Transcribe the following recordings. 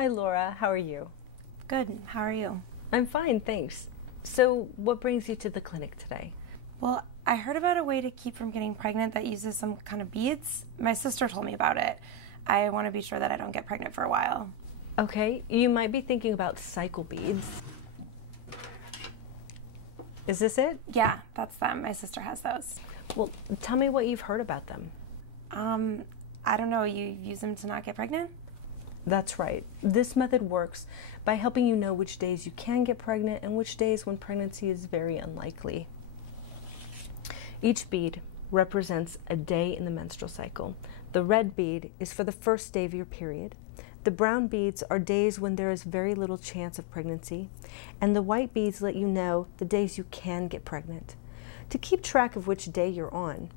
Hi Laura, how are you? Good. How are you? I'm fine, thanks. So what brings you to the clinic today? Well, I heard about a way to keep from getting pregnant that uses some kind of beads. My sister told me about it. I want to be sure that I don't get pregnant for a while. Okay, you might be thinking about CycleBeads. Is this it? Yeah, that's them. My sister has those. Well, tell me what you've heard about them. I don't know. You use them to not get pregnant? That's right. This method works by helping you know which days you can get pregnant and which days when pregnancy is very unlikely. Each bead represents a day in the menstrual cycle. The red bead is for the first day of your period. The brown beads are days when there is very little chance of pregnancy, and the white beads let you know the days you can get pregnant. To keep track of which day you're on,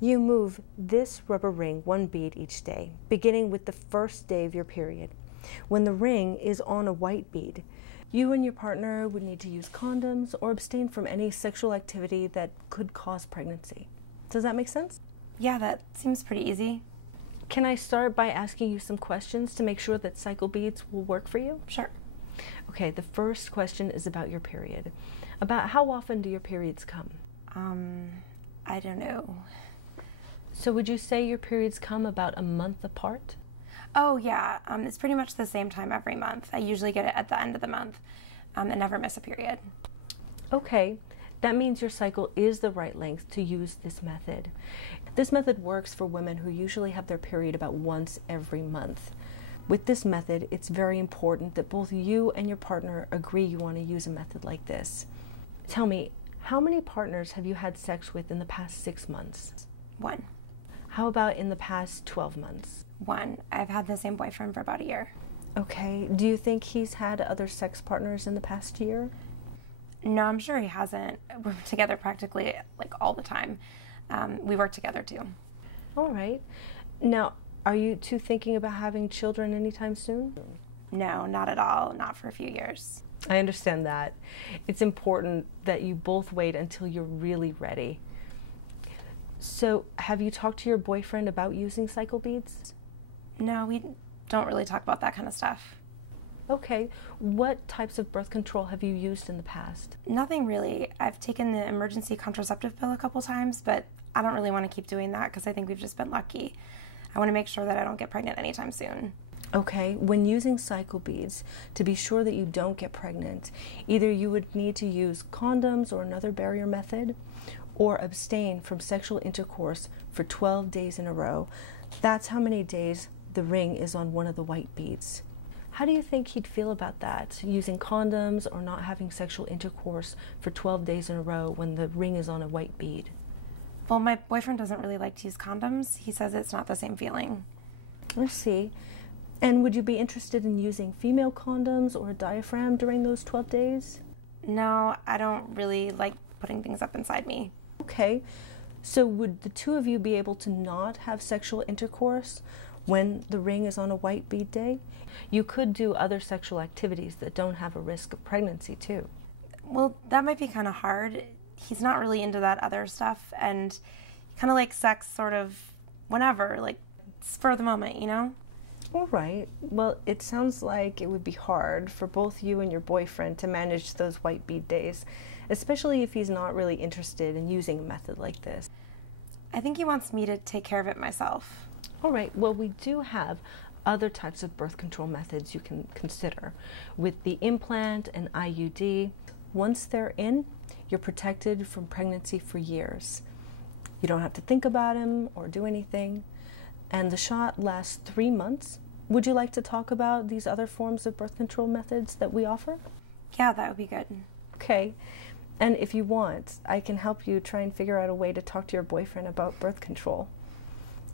you move this rubber ring one bead each day, beginning with the first day of your period. When the ring is on a white bead, you and your partner would need to use condoms or abstain from any sexual activity that could cause pregnancy. Does that make sense? Yeah, that seems pretty easy. Can I start by asking you some questions to make sure that CycleBeads will work for you? Sure. Okay, the first question is about your period. About how often do your periods come? I don't know. So would you say your periods come about a month apart? Oh, yeah. It's pretty much the same time every month. I usually get it at the end of the month and never miss a period. Okay, that means your cycle is the right length to use this method. This method works for women who usually have their period about once every month. With this method, it's very important that both you and your partner agree you want to use a method like this. Tell me, how many partners have you had sex with in the past 6 months? 1. How about in the past 12 months? 1. I've had the same boyfriend for about a year. Okay, do you think he's had other sex partners in the past year? No, I'm sure he hasn't. We're together practically like all the time. We work together too. All right. Now, are you two thinking about having children anytime soon? No, not at all. Not for a few years. I understand that. It's important that you both wait until you're really ready. So, have you talked to your boyfriend about using CycleBeads? No, we don't really talk about that kind of stuff. Okay. What types of birth control have you used in the past? Nothing really. I've taken the emergency contraceptive pill a couple times, but I don't really want to keep doing that because I think we've just been lucky. I want to make sure that I don't get pregnant anytime soon. Okay, when using CycleBeads, to be sure that you don't get pregnant, either you would need to use condoms or another barrier method, or abstain from sexual intercourse for 12 days in a row. That's how many days the ring is on one of the white beads. How do you think he'd feel about that, using condoms or not having sexual intercourse for 12 days in a row when the ring is on a white bead? Well, my boyfriend doesn't really like to use condoms. He says it's not the same feeling. I see. And would you be interested in using female condoms or a diaphragm during those 12 days? No, I don't really like putting things up inside me. Okay, so would the two of you be able to not have sexual intercourse when the ring is on a white bead day? You could do other sexual activities that don't have a risk of pregnancy too. Well, that might be kind of hard. He's not really into that other stuff, and kind of like sex sort of whenever, like spur of the moment, you know? All right. Well, it sounds like it would be hard for both you and your boyfriend to manage those white bead days, especially if he's not really interested in using a method like this. I think he wants me to take care of it myself. All right. Well, we do have other types of birth control methods you can consider. With the implant and IUD, once they're in, you're protected from pregnancy for years. You don't have to think about him or do anything. And the shot lasts 3 months. Would you like to talk about these other forms of birth control methods that we offer? Yeah, that would be good. Okay. And if you want, I can help you try and figure out a way to talk to your boyfriend about birth control.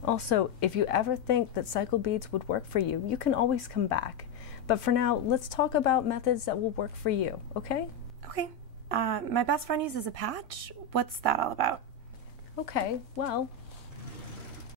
Also, if you ever think that CycleBeads would work for you, you can always come back. But for now, let's talk about methods that will work for you, okay? Okay. My best friend uses a patch. What's that all about? Okay, well,